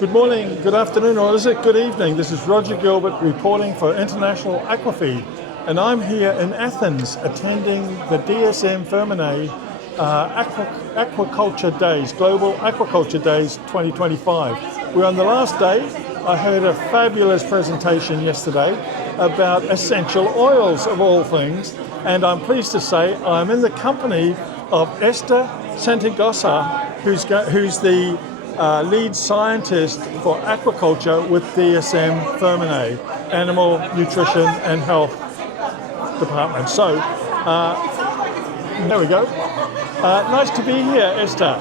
Good morning, good afternoon, or is it good evening? This is Roger Gilbert reporting for International Aquafeed, and I'm here in Athens attending the dsm-firmenich Aquaculture Days, Global Aquaculture Days 2025. We're on the last day. I heard a fabulous presentation yesterday about essential oils of all things, and I'm pleased to say I'm in the company of Ester Santigosa, who's the lead scientist for aquaculture with dsm-firmenich, Animal Nutrition and Health Department. So, there we go. Nice to be here, Esther.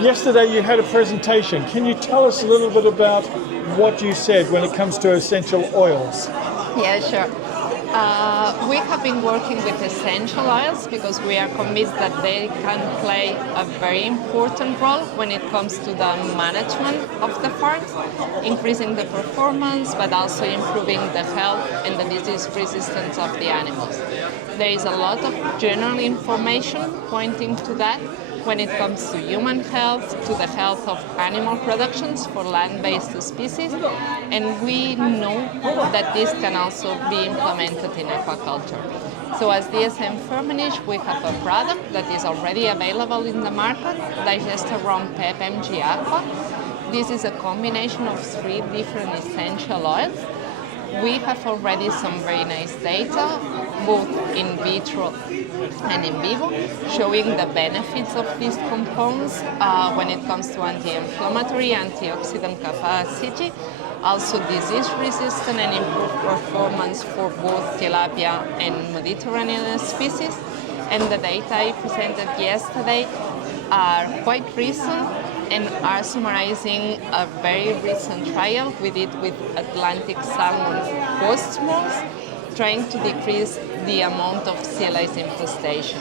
Yesterday you had a presentation. Can you tell us a little bit about what you said when it comes to essential oils? Yeah, sure. We have been working with essential oils because we are convinced that they can play a very important role when it comes to the management of the farms, increasing the performance, but also improving the health and the disease resistance of the animals. There is a lot of general information pointing to that when it comes to human health, to the health of animal productions for land-based species, and we know that this can also be implemented in aquaculture. So as dsm-firmenich, we have a product that is already available in the market, Digesteron Pep MG Aqua. This is a combination of 3 different essential oils. We have already some very nice data, both in vitro and in vivo, showing the benefits of these compounds when it comes to anti-inflammatory, antioxidant capacity, also disease resistant and improved performance for both tilapia and Mediterranean species. And the data I presented yesterday are quite recent and are summarizing a very recent trial we did with Atlantic salmon post-smolt, trying to decrease the amount of sea lice infestation.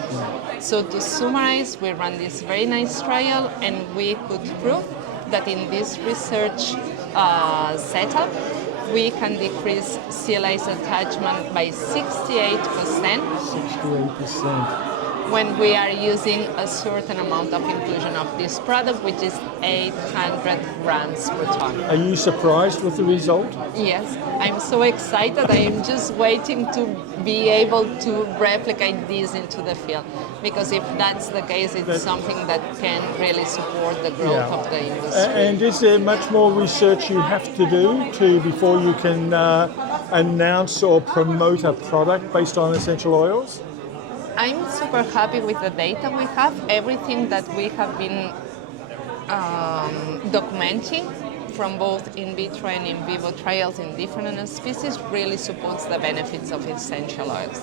So to summarize, we ran this very nice trial and we could prove that in this research setup, we can decrease sea lice attachment by 68%. 68%. When we are using a certain amount of inclusion of this product, which is 800 grams per ton. Are you surprised with the result? Yes, I'm so excited. I am just waiting to be able to replicate this into the field, because if that's the case, it's something that can really support the growth of the industry. And is there much more research you have to do before you can announce or promote a product based on essential oils? I'm super happy with the data we have. Everything that we have been documenting from both in vitro and in vivo trials in different species really supports the benefits of essential oils.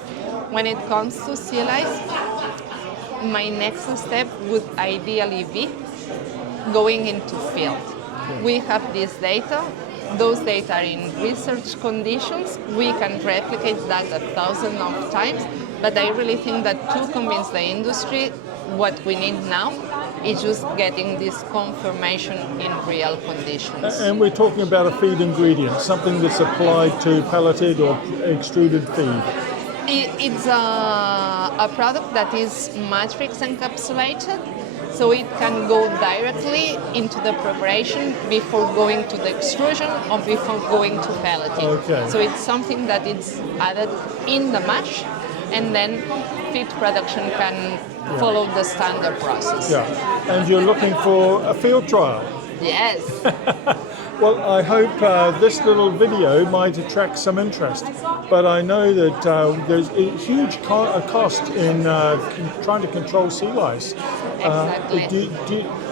When it comes to sea lice, my next step would ideally be going into field. We have this data. Those data are in research conditions. We can replicate that 1,000 of times, but I really think that to convince the industry, what we need now is just getting this confirmation in real conditions. And we're talking about a feed ingredient, something that's applied to pelleted or extruded feed. It's a product that is matrix encapsulated, so it can go directly into the preparation before going to the extrusion or before going to pelleting. Okay. So it's something that is added in the mash, and then feed production can follow the standard process. Yeah, and you're looking for a field trial. Yes. Well, I hope this little video might attract some interest, but I know that there's a huge cost in trying to control sea lice. Exactly.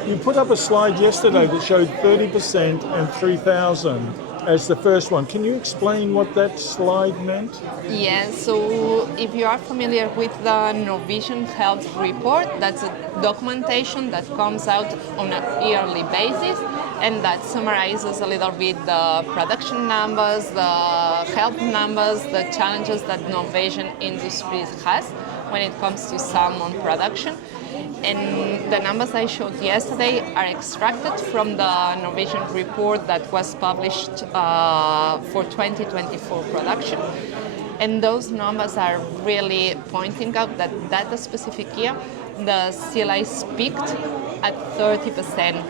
You put up a slide yesterday that showed 30% and 3,000 as the first one. Can you explain what that slide meant? Yes, so if you are familiar with the Norwegian Health Report, that's a documentation that comes out on a yearly basis, and that summarizes a little bit the production numbers, the health numbers, the challenges that Norwegian industries has when it comes to salmon production. And the numbers I showed yesterday are extracted from the Norwegian report that was published for 2024 production. And those numbers are really pointing out that that specific year, the sea lice peaked at 30%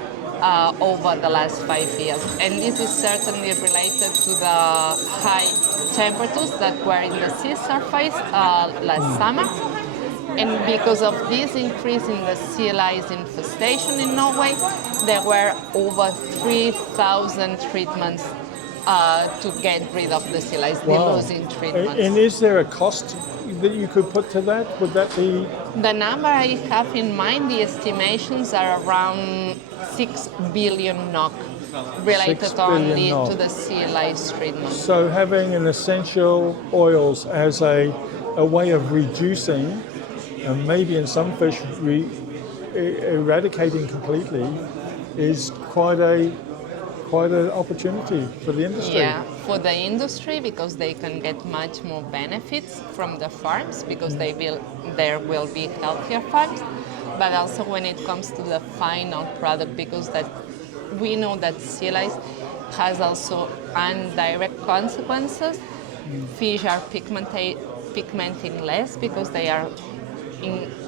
over the last 5 years. And this is certainly related to the high temperatures that were in the sea surface last summer. And because of this increase in the sea lice infestation in Norway, there were over 3,000 treatments to get rid of the sea lice, the losing treatments. And is there a cost that you could put to that? Would that be? The number I have in mind, the estimations are around 6 billion NOK related 6 billion only NOK. to the sea lice treatment. So having an essential oils as a way of reducing, and maybe in some fish eradicating completely, is quite an opportunity for the industry. Yeah, for the industry, because they can get much more benefits from the farms, because there will be healthier farms, but also when it comes to the final product, because that we know that sea lice has also indirect consequences. Fish are pigmenting less because they are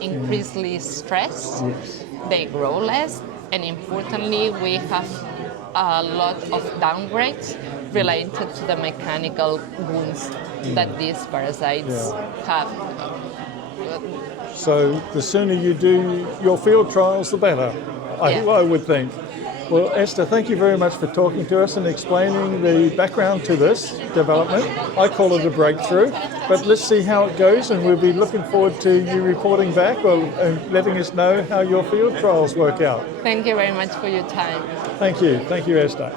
increasingly stressed. Yes. They grow less, and importantly, we have a lot of downgrades related to the mechanical wounds that these parasites have. So the sooner you do your field trials, the better, I would think. Well, Esther, thank you very much for talking to us and explaining the background to this development. I call it a breakthrough, but let's see how it goes, and we'll be looking forward to you reporting back and letting us know how your field trials work out. Thank you very much for your time. Thank you, Esther.